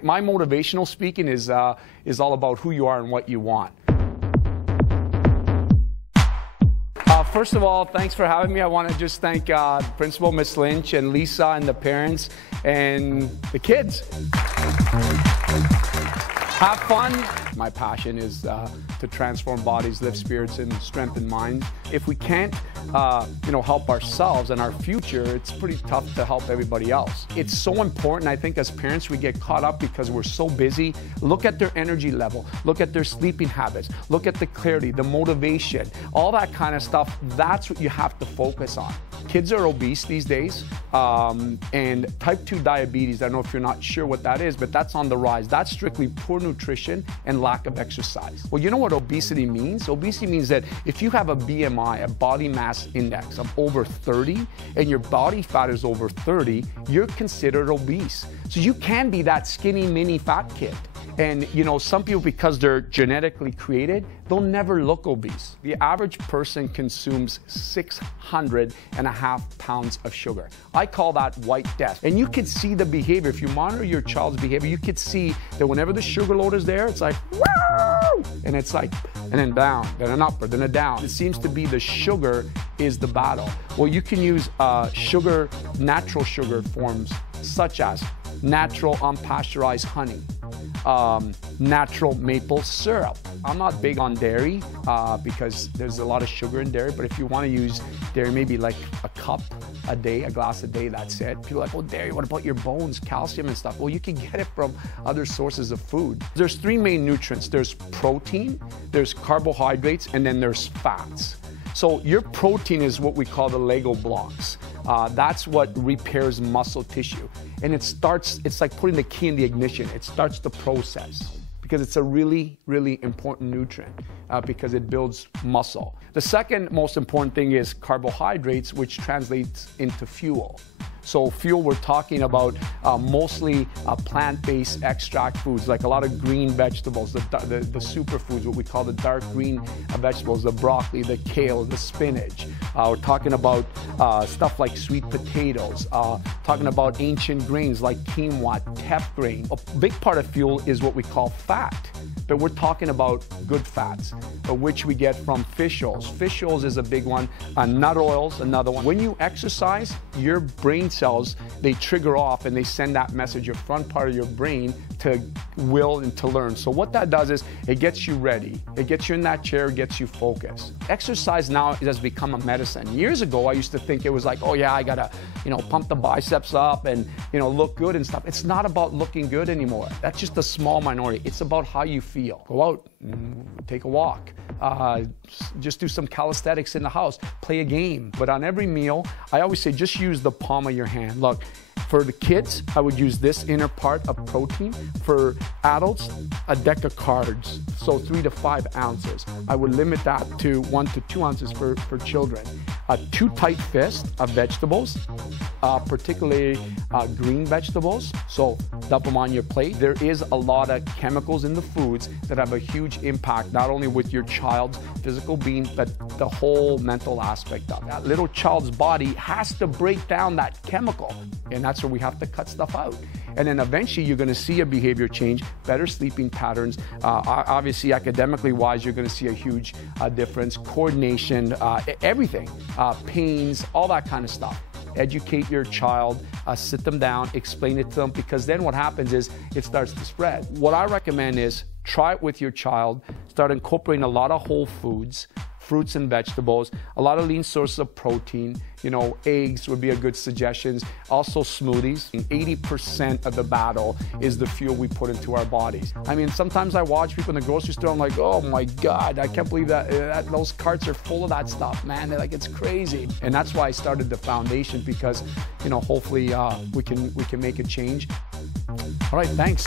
My motivational speaking is all about who you are and what you want. First of all, thanks for having me. I want to just thank Principal Miss Lynch and Lisa and the parents and the kids. Have fun. My passion is to transform bodies, lift spirits, and strengthen minds. If we can't, help ourselves and our future, it's pretty tough to help everybody else. It's so important. I think as parents, we get caught up because we're so busy. Look at their energy level. Look at their sleeping habits. Look at the clarity, the motivation, all that kind of stuff. That's what you have to focus on. Kids are obese these days, and type 2 diabetes, I don't know if you're not sure what that is, but that's on the rise. That's strictly poor nutrition and lack of exercise. Well, you know what obesity means? Obesity means that if you have a BMI, a body mass index of over 30, and your body fat is over 30, you're considered obese. So you can be that skinny, mini fat kid. And some people, because they're genetically created, they'll never look obese. The average person consumes 600.5 pounds of sugar. I call that white death. And you could see the behavior. If you monitor your child's behavior, you could see that whenever the sugar load is there, it's like, woo! And it's like, and then down, then an up, or then a down. It seems to be the sugar is the battle. Well, you can use natural sugar forms such as natural unpasteurized honey, natural maple syrup. I'm not big on dairy because there's a lot of sugar in dairy, but if you want to use dairy, maybe like a cup a day, a glass a day, that's it. People are like, oh, dairy, what about your bones, calcium and stuff? Well, you can get it from other sources of food. There's 3 main nutrients. There's protein, there's carbohydrates, and then there's fats. So your protein is what we call the Lego blocks. That's what repairs muscle tissue. And it's like putting the key in the ignition. It starts the process because it's a really, really important nutrient because it builds muscle. The second most important thing is carbohydrates, which translates into fuel. So fuel, we're talking about mostly plant-based extract foods, like a lot of green vegetables, the superfoods, what we call the dark green vegetables, the broccoli, the kale, the spinach. We're talking about stuff like sweet potatoes, talking about ancient grains like quinoa, teff grain. A big part of fuel is what we call fat, but we're talking about good fats, which we get from fish oils. Fish oils is a big one. Nut oils, another one. When you exercise, your brain cells, they trigger off and they send that message, your front part of your brain, to will and to learn. So what that does is it gets you ready. It gets you in that chair, gets you focused. Exercise now has become a medicine. Years ago, I used to think it was like, oh yeah, I gotta, pump the biceps up and, look good and stuff. It's not about looking good anymore. That's just a small minority. It's about how you feel. Go out, take a walk. Just do some calisthenics in the house, play a game. But on every meal, I always say just use the palm of your hand. Look, for the kids, I would use this inner part of protein. For adults, a deck of cards, so 3 to 5 ounces. I would limit that to 1 to 2 ounces for children. 2 tight fists of vegetables, particularly green vegetables. So dump them on your plate. There is a lot of chemicals in the foods that have a huge impact, not only with your child's physical being, but the whole mental aspect of it. That little child's body has to break down that chemical, and that's where we have to cut stuff out. And then eventually you're going to see a behavior change, better sleeping patterns. Obviously, academically wise, you're going to see a huge difference. Coordination, everything, pains, all that kind of stuff. Educate your child, sit them down, explain it to them, because then what happens is it starts to spread. What I recommend is try it with your child, start incorporating a lot of whole foods, fruits and vegetables, a lot of lean sources of protein, eggs would be a good suggestion. Also smoothies. 80% of the battle is the fuel we put into our bodies. I mean, sometimes I watch people in the grocery store, I'm like, oh my God, I can't believe that those carts are full of that stuff, man. They're like, it's crazy. And that's why I started the foundation, because, hopefully we can make a change. All right, thanks.